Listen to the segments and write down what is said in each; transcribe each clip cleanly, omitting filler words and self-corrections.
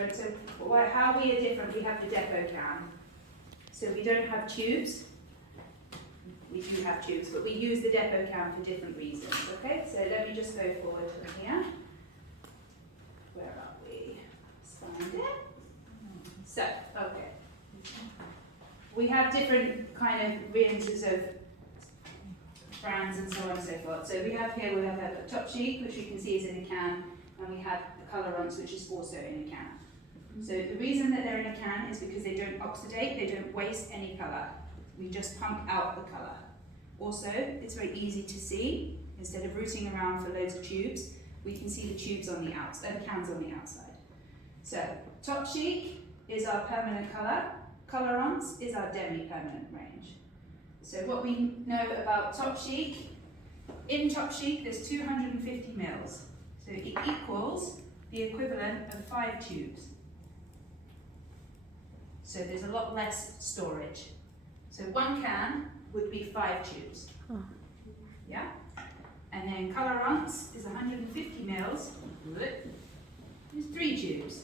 different. So how we are different, we have the depot can. So we don't have tubes. We do have tubes, but we use the depot can for different reasons, okay? So let me just go forward from here. Where are we? Find it. So, okay. We have different kind of ranges of brands and so on and so forth. So we have here, we have a top sheet, which you can see is in a can, and we have the colorants, which is also in a can. So the reason that they're in a can is because they don't oxidate, they don't waste any colour. We just pump out the colour. Also, it's very easy to see. Instead of rooting around for loads of tubes, we can see the tubes on the outside, the cans on the outside. So, top sheet is our permanent colour. Colorants is our demi-permanent range. So what we know about top sheet, in top sheet there's 250 mils. So it equals the equivalent of 5 tubes. So there's a lot less storage. So 1 can would be 5 tubes. Yeah? And then colorants is 150 mils. There's 3 tubes.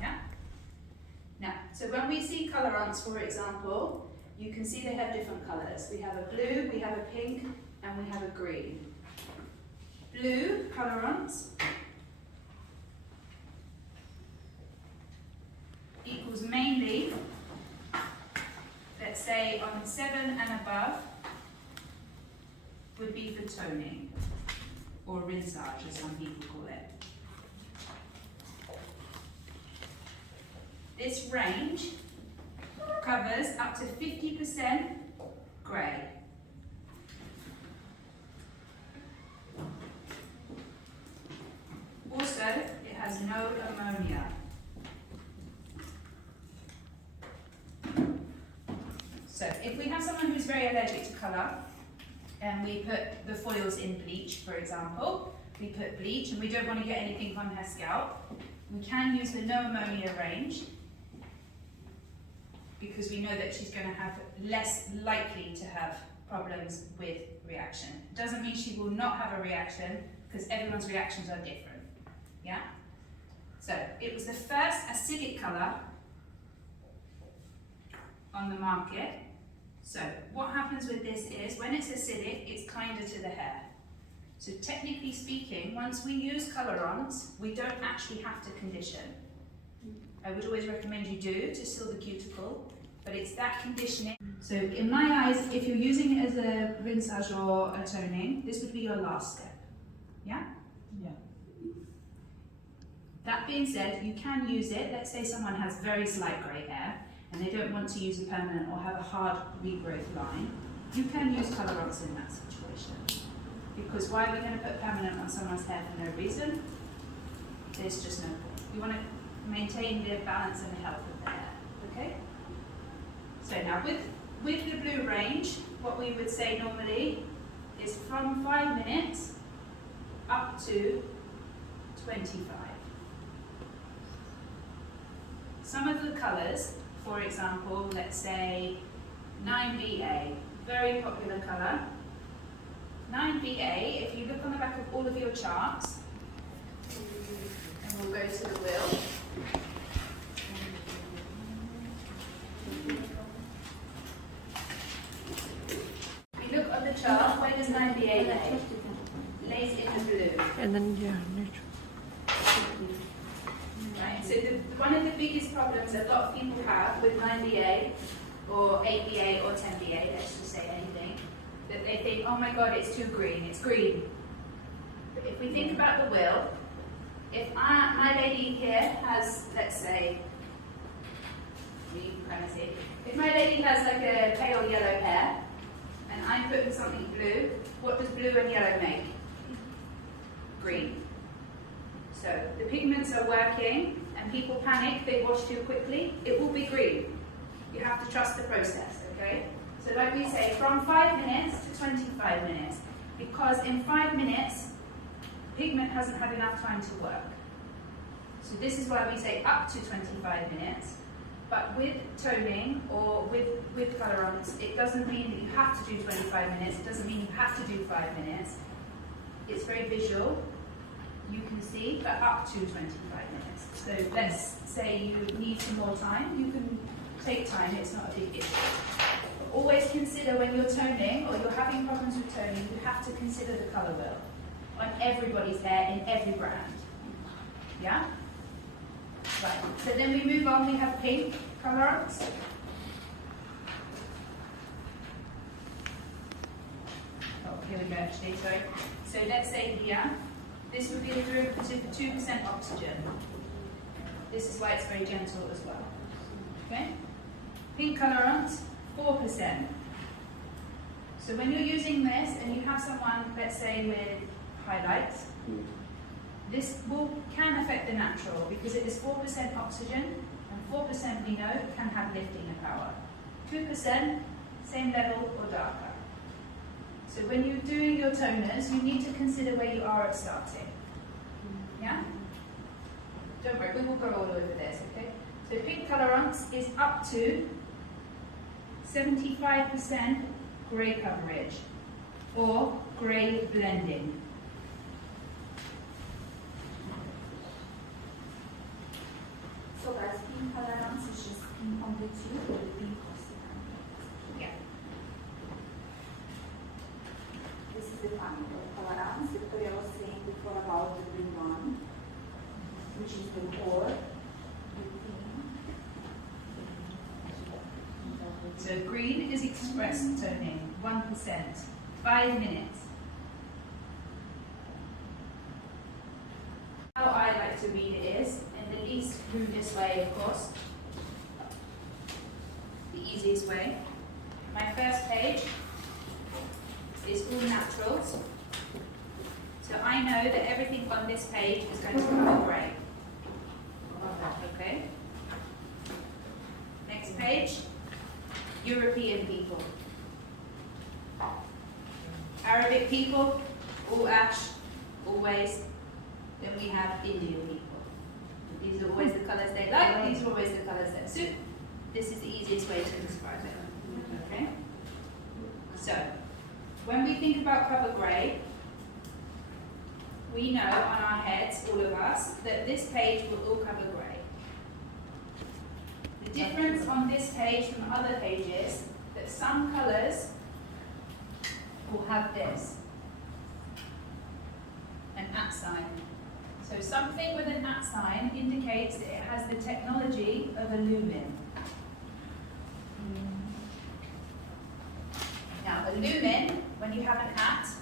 Yeah? Now, so when we see colorants, for example, you can see they have different colours. We have a blue, we have a pink, and we have a green. Blue colorants equals mainly, let's say on 7 and above, would be for toning, or rinçage as some people call it. This range covers up to 50% grey. Also, it has no ammonia. So, if we have someone who's very allergic to colour, and we put the foils in bleach, for example, we put bleach and we don't want to get anything on her scalp, we can use the no ammonia range, because we know that she's going to have less likely to have problems with reaction. Doesn't mean she will not have a reaction, because everyone's reactions are different. Yeah? So, it was the first acidic colour on the market. So, what happens with this is, when it's acidic, it's kinder to the hair. So technically speaking, once we use colorants, we don't actually have to condition. I would always recommend you do to seal the cuticle, but it's that conditioning. So in my eyes, if you're using it as a rinçage or a toning, this would be your last step. Yeah? Yeah. That being said, you can use it. Let's say someone has very slight grey hair and they don't want to use a permanent or have a hard regrowth line. You can use colorants in that situation. Because why are we going to put permanent on someone's hair for no reason? There's just no point. You want to maintain the balance and the health of the hair. Okay? So now with the blue range, what we would say normally is from 5 minutes up to 25. Some of the colours, for example, let's say 9BA, very popular colour. 9BA, if you look on the back of all of your charts, and we'll go to the wheel. If you look on the chart, where does 9BA lay? Lays in the blue. And then, yeah, Right, so one of the biggest problems a lot of people have with 9BA, or 8BA, or 10BA, let's just say anything, that they think, oh my god, it's too green, it's green. But if we think about the wheel, if my lady here has, let's say, you can kind of see, if my lady has like a pale yellow hair, and I'm putting something blue, what does blue and yellow make? Green. So the pigments are working, and people panic, they wash too quickly, it will be green. You have to trust the process, okay? So like we say, from 5 minutes to 25 minutes, because in 5 minutes, pigment hasn't had enough time to work. So this is why we say up to 25 minutes, but with toning or with colorants, it doesn't mean that you have to do 25 minutes, it doesn't mean you have to do 5 minutes. It's very visual. you can see, but up to 25 minutes. So let's say you need some more time, you can take time, it's not a big issue. But always consider when you're toning or you're having problems with toning, you have to consider the colour wheel on everybody's hair in every brand. Yeah? Right, so then we move on, we have pink colorants. Oh, here we go actually, sorry. So let's say here, this would be a derivative of 2% oxygen. This is why it's very gentle as well. Okay? Pink colorant, 4%. So when you're using this and you have someone, let's say with highlights, this can affect the natural because it is 4% oxygen and 4% we know can have lifting power. 2%, same level or darker. So when you're doing your toners, you need to consider where you are at starting. Yeah? Don't worry, we will go all over this, okay? So pink colorants is up to 75% grey coverage or grey blending. So that's pink colorants is just pink on the tube or pink Yeah. This is the family of colorants that I was saying before about the green one, which is the core. So green is express toning, 1%, 5 minutes. How I like to read it is, in the least rudest way, of course, the easiest way. My first page is all naturals. So I know that everything on this page is going to cover grey. Okay? Next page. European people. Arabic people, all ash, always. Then we have Indian people. These are always the colours they like, these are always the colours that suit. This is the easiest way to describe it. Okay? So, when we think about cover grey, we know on our heads, all of us, that this page will all cover grey. The difference on this page from other pages that some colours will have this, an @ sign. So something with an @ sign indicates that it has the technology of a lumen. Now a lumen, when you have an @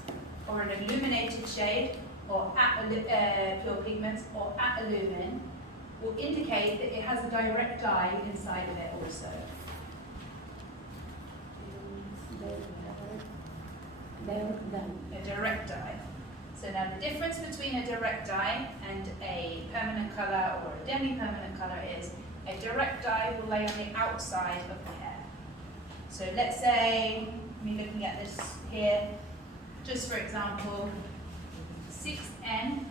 or an illuminated shade or pure pigments or @ a lumen, will indicate that it has a direct dye inside of it also. A direct dye. So now the difference between a direct dye and a permanent colour or a demi-permanent colour is a direct dye will lay on the outside of the hair. So let's say, me looking at this here, just for example, 6N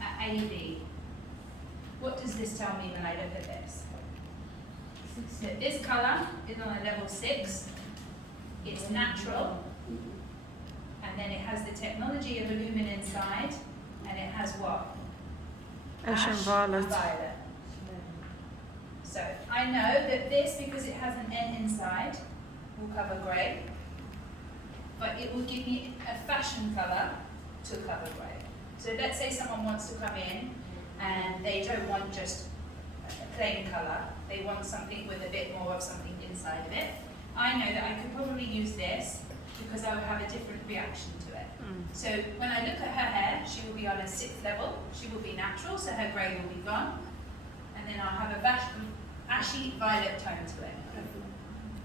at AB. What does this tell me when I look at this? So this colour is on a level 6, it's natural, and then it has the technology of a lumen inside, and it has what? Ash and violet. So I know that this, because it has an N inside, will cover grey, but it will give me a fashion colour to cover grey. So let's say someone wants to come in and they don't want just a plain colour, they want something with a bit more of something inside of it. I know that I could probably use this because I would have a different reaction to it. So when I look at her hair, she will be on a 6th level, she will be natural, so her grey will be gone, and then I'll have a ashy violet tone to it.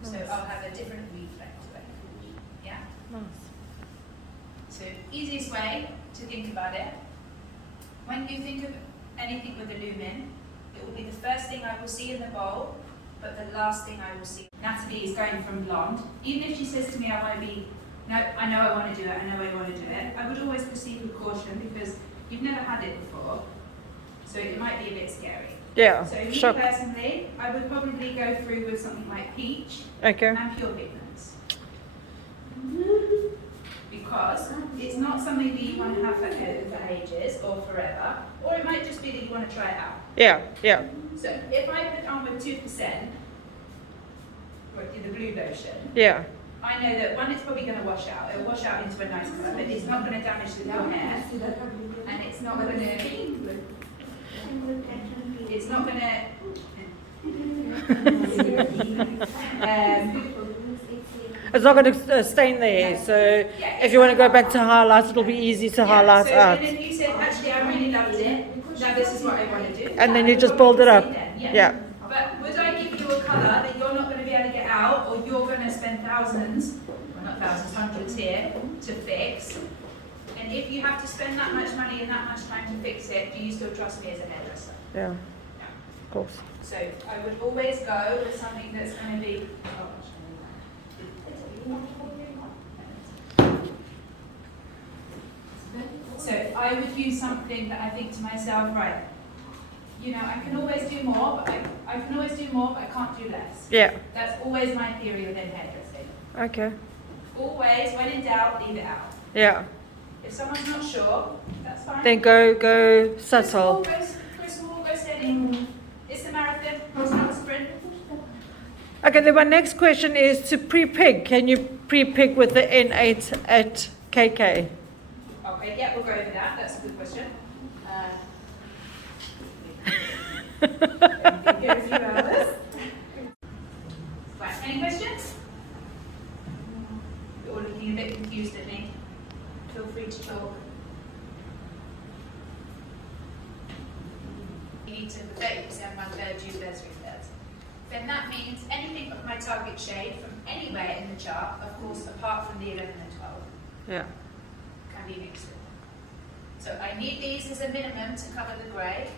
So I'll have a different reflect to it. Yeah? So easiest way to think about it, when you think of anything with a lumen, it will be the first thing I will see in the bowl, but the last thing I will see. Natalie is going from blonde. Even if she says to me, I want to be, no, I know I want to do it, I know I want to do it, I would always proceed with caution because you've never had it before, so it might be a bit scary. Yeah, So me sure. personally, I would probably go through with something like peach Okay. and pure pigments. because it's not something that you want to have for ages or forever, or it might just be that you want to try it out. Yeah, yeah. So if I put on with 2%, the blue lotion, Yeah. I know that one, it's probably going to wash out. It'll wash out into a nice colour, but it's not going to damage the hair, and it's not going to. It's not going to. It's not going to stain the hair, so if you want to go back to highlights, it'll be easy to highlight so out. And then you said, actually, I really loved it. Now this is what I want to do. And then you just build it up. Yeah. But would I give you a colour that you're not going to be able to get out, or you're going to spend thousands, well not thousands, hundreds here, to fix? And if you have to spend that much money and that much time to fix it, do you still trust me as a hairdresser? Yeah. Of course. So I would always go with something that's going to be. So I would use something that I think to myself, right, you know, I can always do more, but I can always do more, but I can't do less. Yeah. That's always my theory within hairdressing. Okay. Always, when in doubt, leave it out. Yeah. If someone's not sure, that's fine. Then go subtle. Go small, go steady. It's a marathon, it's not a sprint. Okay, then my next question is to pre-pig. Can you pre-pig with the N8 at KK? Okay, yeah, we'll go over that. That's a good question. Give a few hours. Right, any questions? You're all looking a bit confused at me. Feel free to talk. You need to 30%, 1/3, 2/3, 3/3. Then that means anything of my target shade from anywhere in the chart, of course, apart from the 11 and 12. Yeah. Can be mixed with. So I need these as a minimum to cover the grey,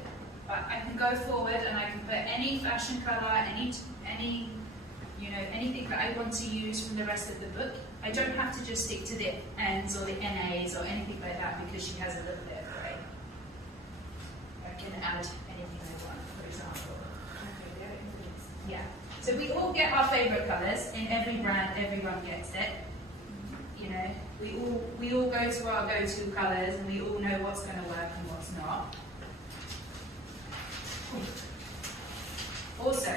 but I can go forward and I can put any fashion colour, any anything that I want to use from the rest of the book. I don't have to just stick to the N's or the NAs or anything like that because she has a little bit of grey. I can add anything I want, for example. Yeah. So we all get our favourite colours in every brand. Everyone gets it. You know, we all go to our go-to colours and we all know what's going to work and what's not. Also,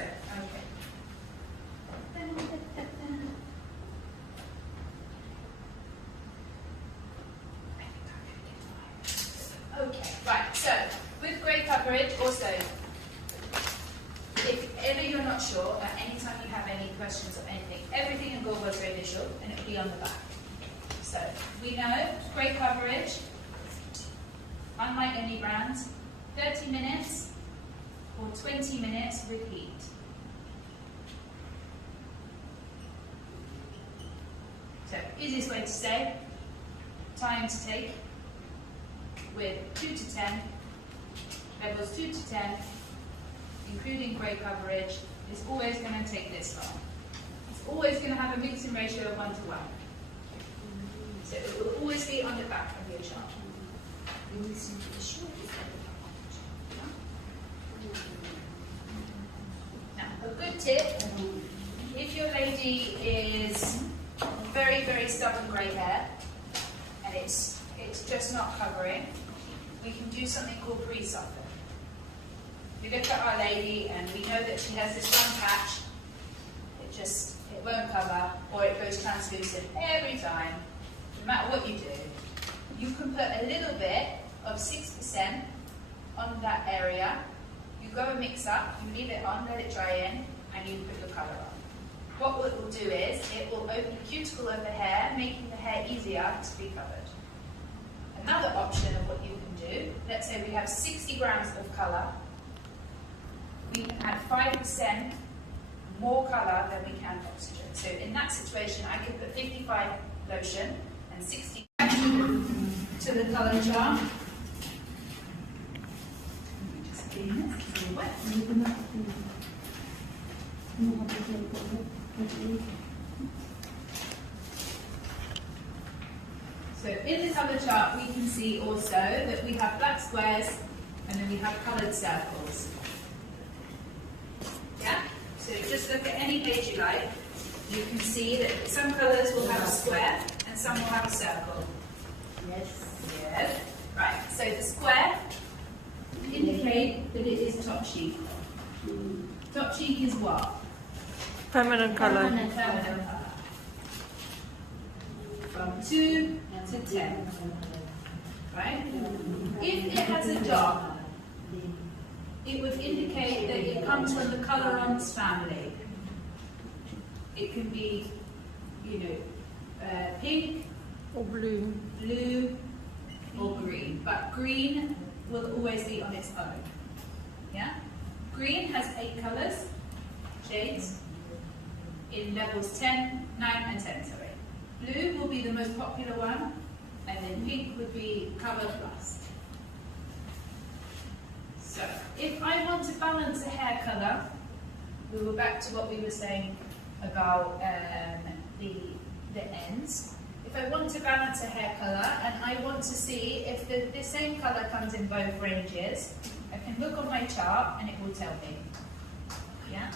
okay, right, so with grey coverage, also, if ever you're not sure, at any time you have any questions or anything, everything in Goldwell is very visual and it'll be on the back. So, we know grey coverage, unlike any brand, 30 minutes or 20 minutes with heat. So, easiest way to say, time to take with 2 to 10, levels 2 to 10, including grey coverage, is always going to take this long. It's always going to have a mixing ratio of 1 to 1. So it will always be on the back of your chart. Now, a good tip, if your lady is very, very stubborn grey hair, and it's just not covering, we can do something called pre-soften. We look at our lady and we know that she has this one patch, it won't cover, or it goes translucent every time. No matter what you do, you can put a little bit of 6% on that area. You go and mix up, you leave it on, let it dry in, and you put your colour on. What it will do is, it will open the cuticle of the hair, making the hair easier to be covered. Another option of what you can do, let's say we have 60 grams of colour, we can add 5% more colour than we can oxygen. So in that situation, I could put 55 lotion and 60 to the colour chart. Just clean this, it's all wet. So in the colour chart, we can see also that we have black squares and then we have coloured circles. Yeah? So just look at any page you like. You can see that some colours will have a square and and some will have a circle. Yes. Yes. Right, so the square indicate that it is top cheek. Top cheek is what? Permanent color. Permanent Permanent colour. From 2 to 10. Right? If it has a dot, it would indicate that it comes from the colorants family. It can be, you know, pink, Or blue. blue, or green. But green will always be on its own. Yeah? Green has 8 colors, shades, in levels 10, 9, and 10, sorry. Blue will be the most popular one, and then pink would be Cover Plus. So, if I want to balance a hair colour, we were back to what we were saying about the ends. If I want to balance a hair colour and I want to see if the same colour comes in both ranges, I can look on my chart and it will tell me. Yeah?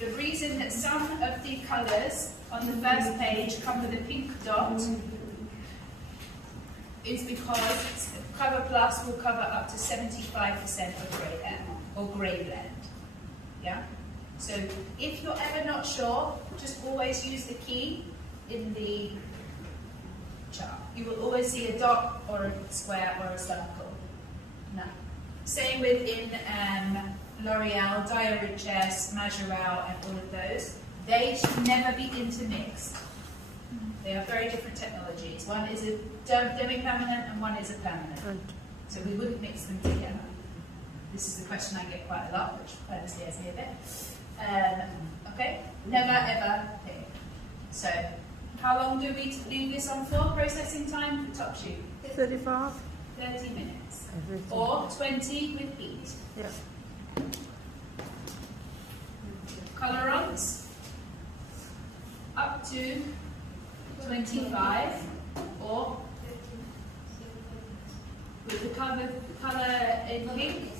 The reason that some of the colours on the first page come with a pink dot is because Cover Plus will cover up to 75% of grey hair or grey blend. Yeah? So if you're ever not sure, just always use the key in the chart. You will always see a dot or a square or a circle. No. Same with in L'Oreal, Diorichesse, Majorelle, and all of those. They should never be intermixed. They are very different technologies. One is a demi-permanent and one is a permanent. Right. So we wouldn't mix them together. This is the question I get quite a lot, which kind of scares me a bit. Okay, never ever pick. So, how long do we leave this on for? Processing time for top shoot? 35. 30 minutes. Everything. Or 20 with heat. Yeah. Colorants up to 25, or with the colour in pink